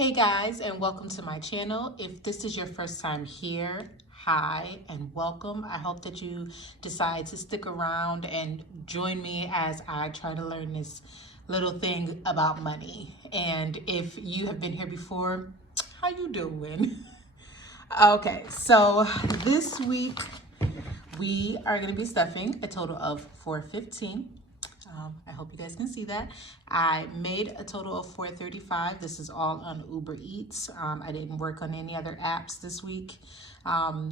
Hey guys, and welcome to my channel. If this is your first time here, hi and welcome. I hope that you decide to stick around and join me as I try to learn this little thing about money. And if you have been here before, how you doing? Okay, so this week we are going to be stuffing a total of $4.15. I hope you guys can see that. I made a total of $4.35. This is all on Uber Eats. I didn't work on any other apps this week.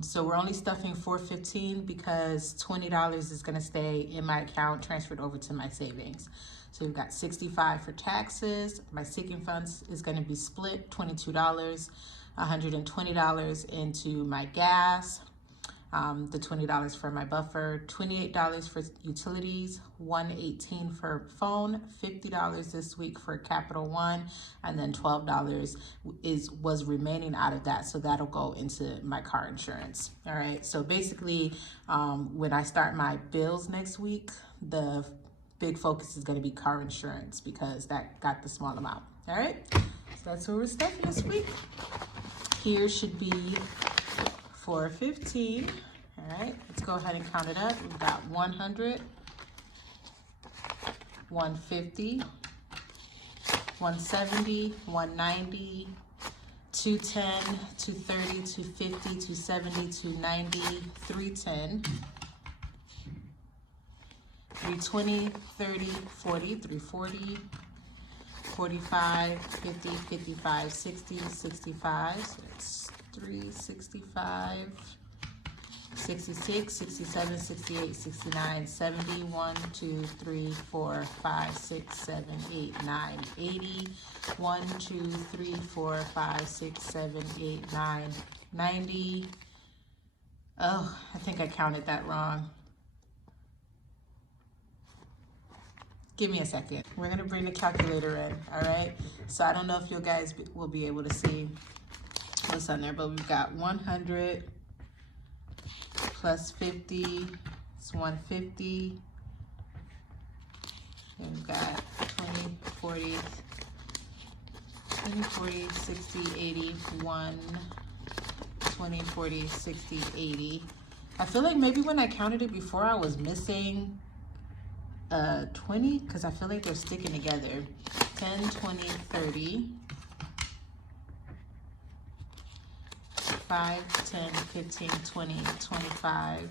So we're only stuffing $4.15 because $20 is going to stay in my account, transferred over to my savings. So we've got $65 for taxes. My sinking funds is going to be split, $22, $120 into my gas. The $20 for my buffer, $28 for utilities, $118 for phone, $50 this week for Capital One, and then $12 was remaining out of that, so that'll go into my car insurance. All right, so basically, when I start my bills next week, the big focus is going to be car insurance because that got the small amount. All right, so that's what we're stuffing this week. Here should be $4.15. All right, let's go ahead and count it up. We've got 100, 150, 170, 190, 210, 230, 250, 270, 290, 310, 320, 30, 40, 340, 45, 50, 55, 60, 65. So it's 365, 66, 67, 68, 69, 70, 1, 2, 3, 4, 5, 6, 7, 8, 9, 80, 1, 2, 3, 4, 5, 6, 7, 8, 9, 90. Oh, I think I counted that wrong. Give me a second. We're gonna bring the calculator in, all right? So I don't know if you guys will be able to see what's on there, but we've got 100 plus 50, it's 150. And we've got 20, 40, 20, 40, 60, 80, 1, 20, 40, 60, 80. I feel like maybe when I counted it before, I was missing 20, because I feel like they're sticking together. 10, 20, 30. 5, 10, 15, 20, 25.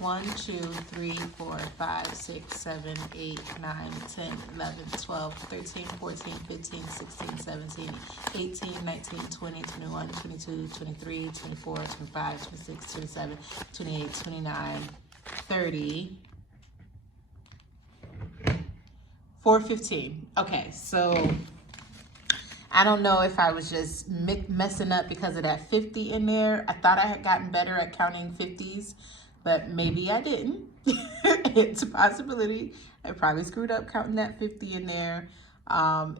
1, 2, 3, 4, 5, 6, 7, 8, 9, 10, 11, 12, 13, 14, 15, 16, 17, 18, 19, 20, 21, 22, 23, 24, 25, 26, 27, 28, 29, 30. 415. Okay, so I don't know if I was just messing up because of that 50 in there. I thought I had gotten better at counting 50s, but maybe I didn't. It's a possibility. I probably screwed up counting that 50 in there.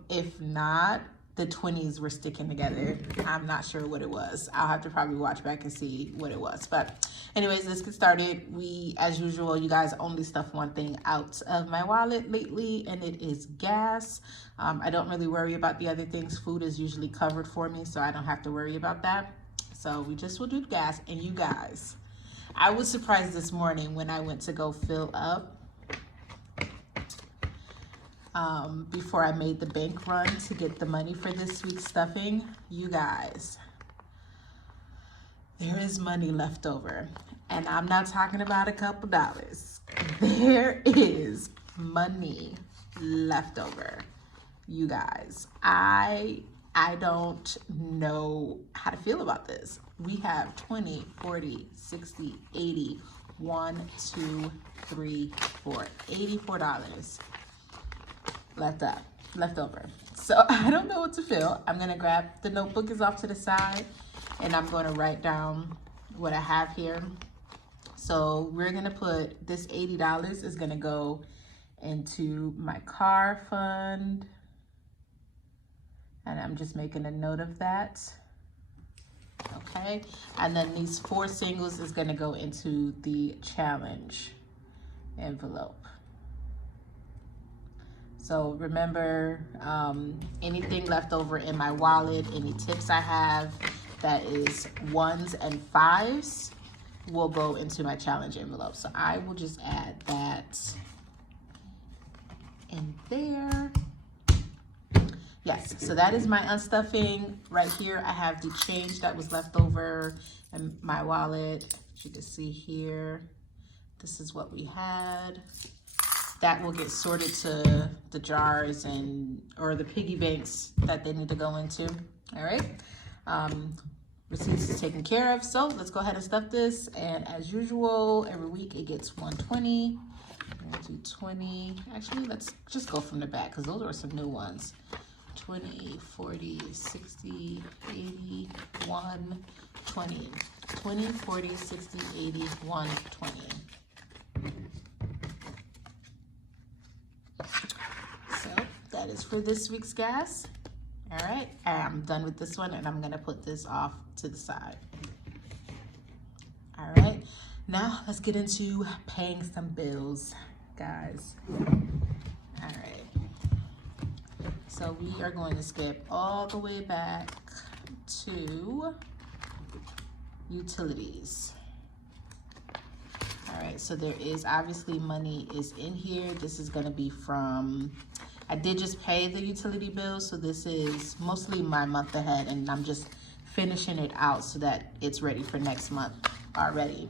If not, the 20s were sticking together. I'm not sure what it was. I'll have to probably watch back and see what it was. But anyways, let's get started. We, as usual, you guys only stuff one thing out of my wallet lately, and it is gas. I don't really worry about the other things. Food is usually covered for me, so I don't have to worry about that. So we just will do gas. And you guys, I was surprised this morning when I went to go fill up before I made the bank run to get the money for this week's stuffing. You guys, there is money left over. And I'm not talking about a couple dollars. There is money left over. You guys, I don't know how to feel about this. We have 20, 40, 60, 80, 1, 2, 3, 4, $84 left over. So I don't know what to feel. I'm gonna grab, the notebook is off to the side, and I'm gonna write down what I have here. So we're gonna put this $80 is gonna go into my car fund. And I'm just making a note of that. Okay, and then these 4 singles is gonna go into the challenge envelope. So remember, anything left over in my wallet, any tips I have that is 1s and 5s will go into my challenge envelope. So I will just add that in there. Yes, so that is my unstuffing. Right here, I have the change that was left over in my wallet. As you can see here, this is what we had. That will get sorted to the jars or the piggy banks that they need to go into. All right, receipts is taken care of. So let's go ahead and stuff this. And as usual, every week it gets 120. We'll do 20. Actually, let's just go from the back because those are some new ones. 20, 40, 60, 80, 120. 20, 40, 60, 80, 120. So that is for this week's gas. All right, I'm done with this one and I'm gonna put this off to the side. All right, now let's get into paying some bills, guys. All right, so we are going to skip all the way back to utilities. All right, so there is obviously money is in here. This is gonna be from, I did just pay the utility bill, so this is mostly my month ahead and I'm just finishing it out so that it's ready for next month already.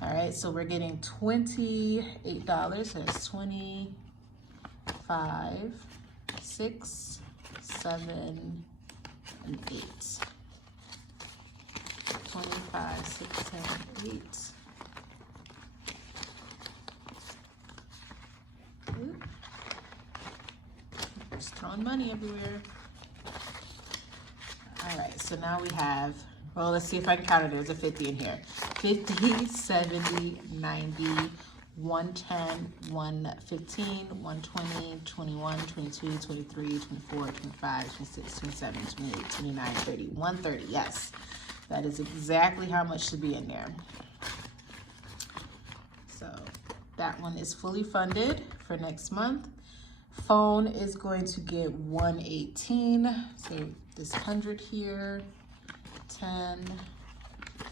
All right, so we're getting $28, so that's 25, 6, 7, and 8. 25, 6, 7, 8. Just throwing money everywhere. All right, so now we have, well, let's see if I can count it. There's a 50 in here. 50, 70, 90, 110, 115, 120, 21, 22, 23, 24, 25, 26, 27, 28, 29, 30, 130. Yes, that is exactly how much should be in there. So that one is fully funded for next month. Phone is going to get 118. So this 100 here, 10,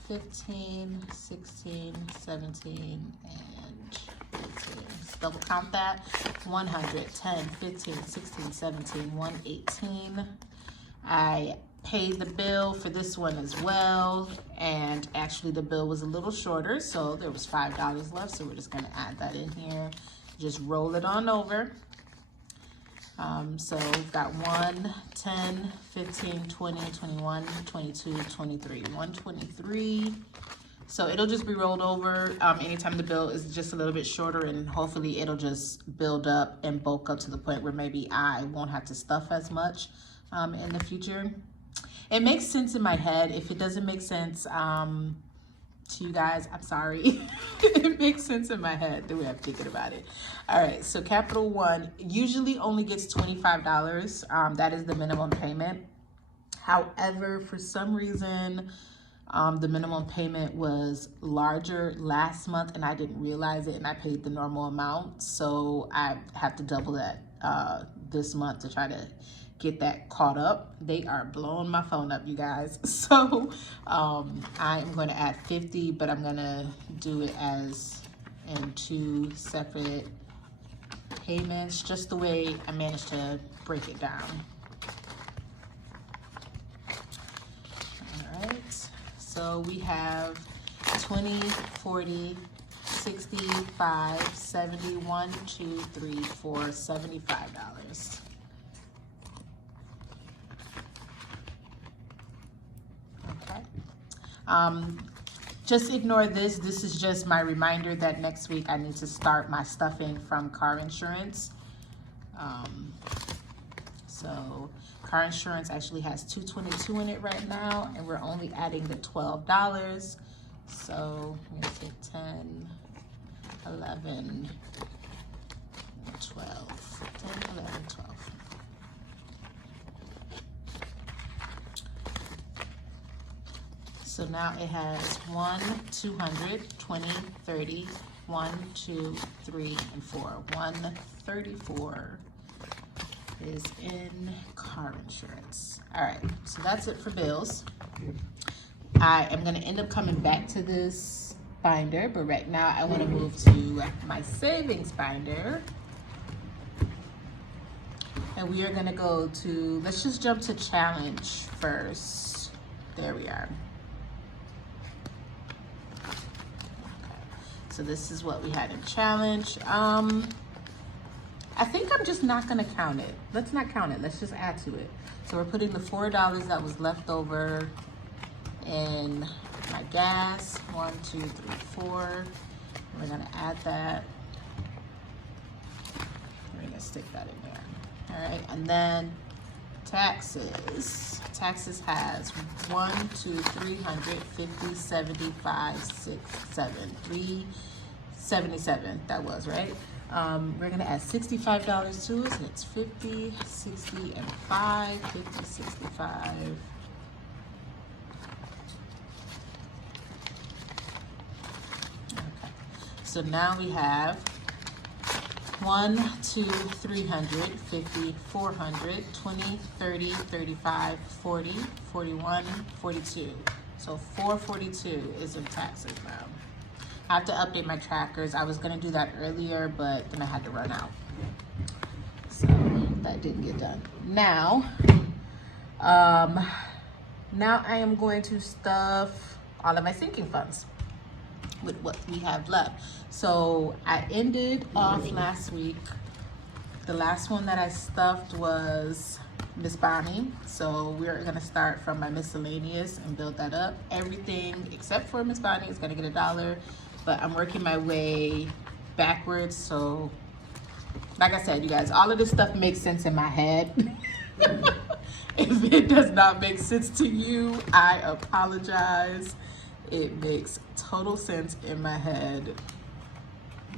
15, 16, 17, and 18. Let's double count that. 100, 10, 15, 16, 17, 118. I paid the bill for this one as well, and actually the bill was a little shorter, so there was $5 left, so we're just gonna add that in here. Just roll it on over. So we've got 1, 10, 15, 20, 21, 22, 23, 123. So it'll just be rolled over anytime the bill is just a little bit shorter, and hopefully it'll just build up and bulk up to the point where maybe I won't have to stuff as much in the future. It makes sense in my head. If it doesn't make sense to you guys, I'm sorry. It makes sense in my head the way I'm thinking about it. All right, so Capital One usually only gets $25. That is the minimum payment. However, for some reason, the minimum payment was larger last month and I didn't realize it, and I paid the normal amount. So I have to double that this month to try to get that caught up. They are blowing my phone up, you guys. So I'm going to add 50, but I'm going to do it as in 2 separate payments, just the way I managed to break it down. All right, so we have 20, 40, 65, 70, 1, 2, 3, 4, $75. Just ignore this. This is just my reminder that next week I need to start my stuffing from car insurance. So car insurance actually has $222 in it right now, and we're only adding the $12. So I'm gonna say 10, 11, 12, 10, 11, 12. So now it has 1, 200, 20, 30, 1, 2, 3, and 4. 1, $34 is in car insurance. All right, so that's it for bills. I am going to end up coming back to this binder, but right now I want to move to my savings binder. And we are going to go to, let's just jump to challenge first. There we are. Okay. So this is what we had in challenge. I think I'm just not gonna count it. Let's not count it, let's just add to it. So we're putting the $4 that was left over in my gas. 1, 2, 3, 4. We're gonna add that. We're gonna stick that in there. All right, and then taxes. Taxes has 1, 2, 350, 75, 6, 7, 377. That was right. We're gonna add $65 to it, so it's 50, 60, and 5. 50, 65. Okay. So now we have 1, 2, 300, 50, 400, 20, 30, 35, 40, 41, 42. So 442 is in taxes now. I have to update my trackers. I was gonna do that earlier, but then I had to run out. So that didn't get done. Now I am going to stuff all of my sinking funds with what we have left. So I ended off last week. The last one that I stuffed was Miss Bonnie. So we're gonna start from my miscellaneous and build that up. Everything except for Miss Bonnie is gonna get $1, but I'm working my way backwards. So like I said, you guys, all of this stuff makes sense in my head. If it does not make sense to you, I apologize. It makes total sense in my head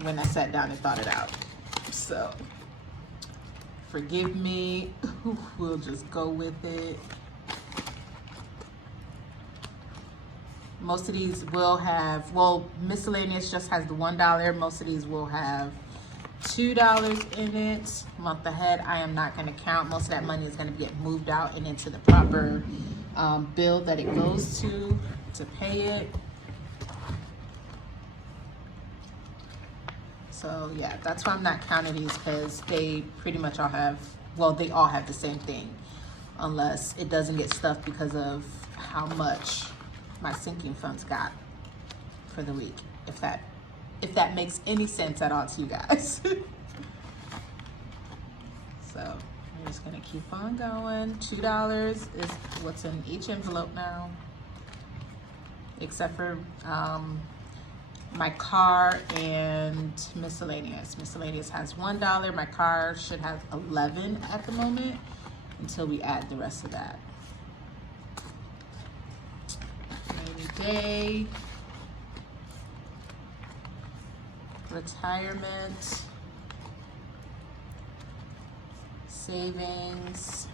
when I sat down and thought it out. So forgive me, we'll just go with it. Most of these will have, well, miscellaneous just has the $1. Most of these will have $2 in it. Month ahead, I am not going to count. Most of that money is going to get moved out and into the proper bill that it goes to pay it. So yeah, that's why I'm not counting these, because they pretty much all have, well, they all have the same thing, unless it doesn't get stuffed because of how much my sinking funds got for the week, if that makes any sense at all to you guys. So I'm just gonna keep on going. $2 is what's in each envelope now, except for my car and miscellaneous. Miscellaneous has $1. My car should have 11 at the moment until we add the rest of that. Rainy day. Retirement. Savings.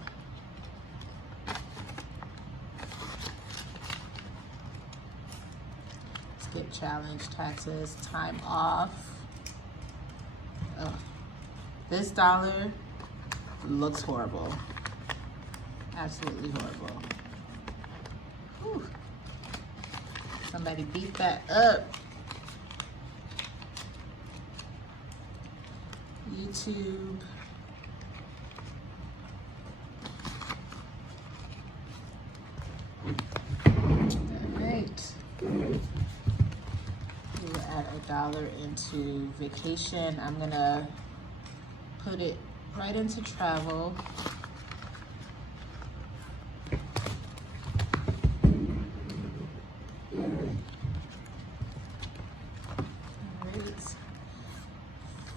Skip challenge, taxes, time off. Oh, this dollar looks horrible. Absolutely horrible. Whew. Somebody beat that up. YouTube. All right. We'll add $1 into vacation. I'm gonna put it right into travel.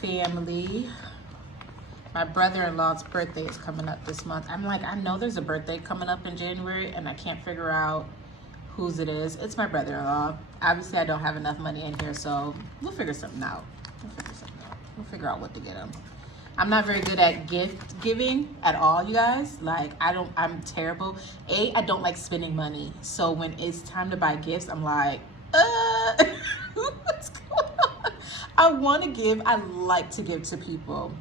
Family. My brother-in-law's birthday is coming up this month. I'm like, I know there's a birthday coming up in January and I can't figure out whose it is. It's my brother-in-law. Obviously, I don't have enough money in here, so we'll figure something out. We'll figure out what to get him. I'm not very good at gift giving at all, you guys. Like, I'm terrible. I don't like spending money. So when it's time to buy gifts, I'm like, what's going on? I want to give, I like to give to people.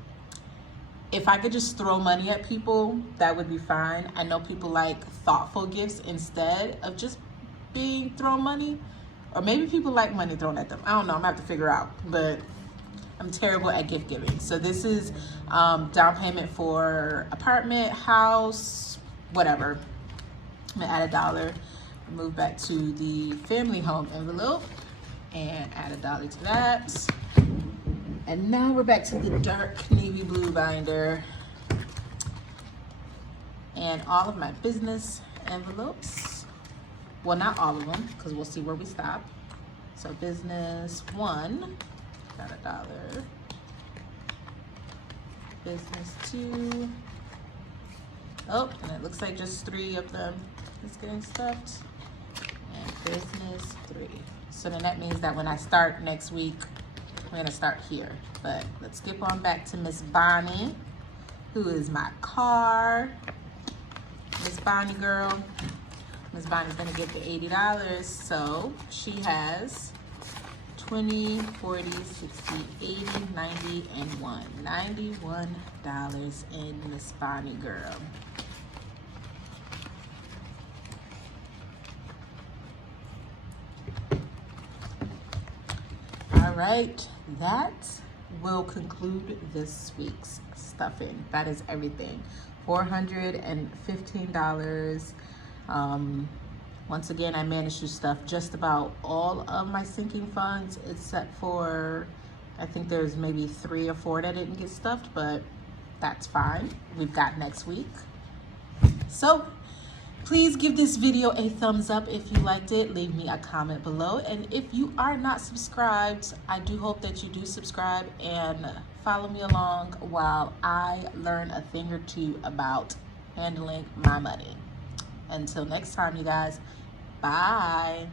if I could just throw money at people, that would be fine. I know people like thoughtful gifts instead of just being thrown money. Or maybe people like money thrown at them. I don't know, I'm gonna have to figure out. But I'm terrible at gift giving. So this is down payment for apartment, house, whatever. I'm gonna add $1. Move back to the family home envelope and add $1 to that. And now we're back to the dark navy blue binder and all of my business envelopes. Well, not all of them, because we'll see where we stop. So business 1, got $1. Business 2. Oh, and it looks like just 3 of them is getting stuffed. And business 3. So then that means that when I start next week, we're gonna start here. But let's skip on back to Miss Bonnie, who is my car. Miss Bonnie girl. Miss Bonnie's gonna get the $80. So she has 20, 40, 60, 80, 90, and 1. $91 in Miss Bonnie girl. All right, that will conclude this week's stuffing. That is everything. $415. Once again, I managed to stuff just about all of my sinking funds except for, I think there's maybe 3 or 4 that didn't get stuffed, but that's fine. We've got next week. So please give this video a thumbs up if you liked it. Leave me a comment below. And if you are not subscribed, I do hope that you do subscribe and follow me along while I learn a thing or two about handling my money. Until next time, you guys, bye.